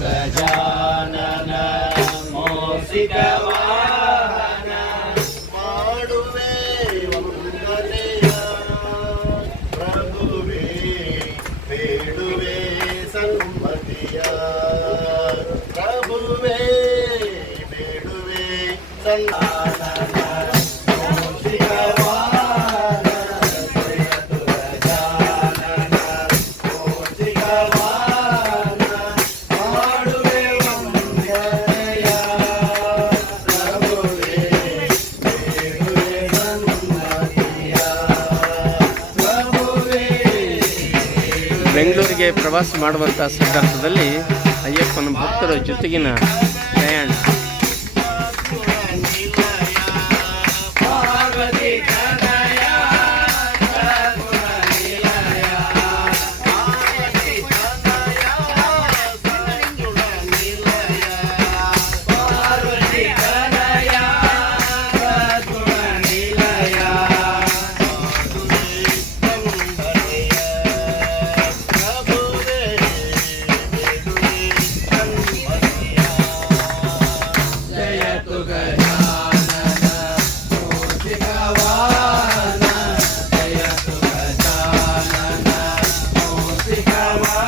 ಗಜಾನನ ಮೋಸಿಕ ಮಾಡುವೆ ವಂದನೆಯ ಪ್ರಭುವೇ ಬೇಡುವೆ ಸನ್ಮತಿಯ ಪ್ರಭುವೇ ಬೇಡುವೆ ಬೆಂಗಳೂರಿಗೆ ಪ್ರವಾಸ ಮಾಡುವಂಥ ಸಂದರ್ಭದಲ್ಲಿ ಅಯ್ಯಪ್ಪನ ಭಕ್ತರ ಜೊತೆಗಿನ Bye-bye.